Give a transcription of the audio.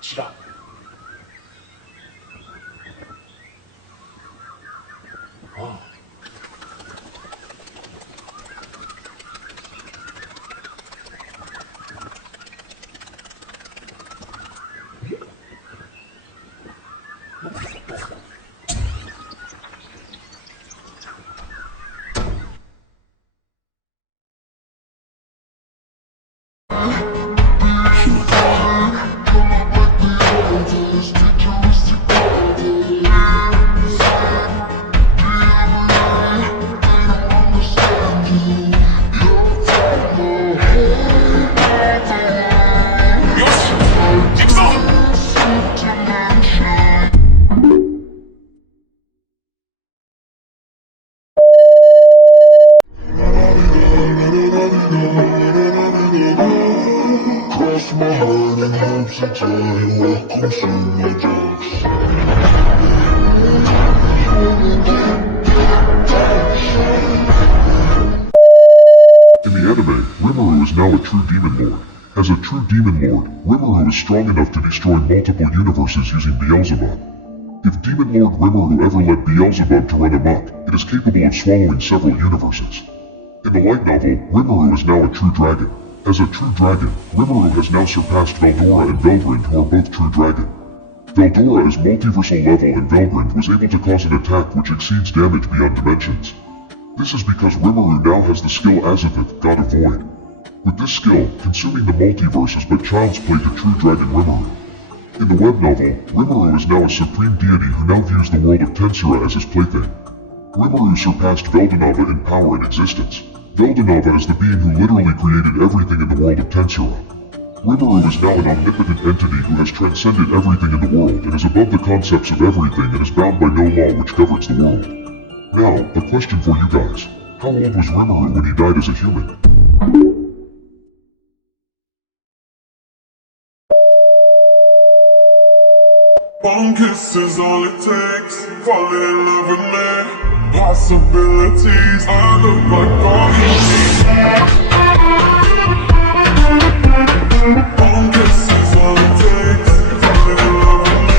지랄. Cross my heart in hopes that I will consume my drugs. In the anime, Rimuru is now a true demon lord. As a true demon lord, Rimuru is strong enough to destroy multiple universes using Beelzebub. If Demon Lord Rimuru ever let Beelzebub to run amok, it is capable of swallowing several universes. In the light novel, Rimuru is now a true dragon. As a true dragon, Rimuru has now surpassed Veldora and Velgrind, who are both true dragon. Veldora is multiversal level and Velgrind was able to cause an attack which exceeds damage beyond dimensions. This is because Rimuru now has the skill Azathoth, God of Void. With this skill, consuming the multiverse is but child's play to true dragon Rimuru. In the web novel, Rimuru is now a supreme deity who now views the world of Tensura as his plaything. Rimuru surpassed Veldanava in power and existence. Veldanava is the being who literally created everything in the world of Tensura. Rimuru is now an omnipotent entity who has transcended everything in the world and is above the concepts of everything and is bound by no law which governs the world. Now, a question for you guys. How old was Rimuru when he died as a human? One kiss is all it takes, falling in love with me. Possibilities, I look like all you need. One kiss is all it takes, falling in love with me.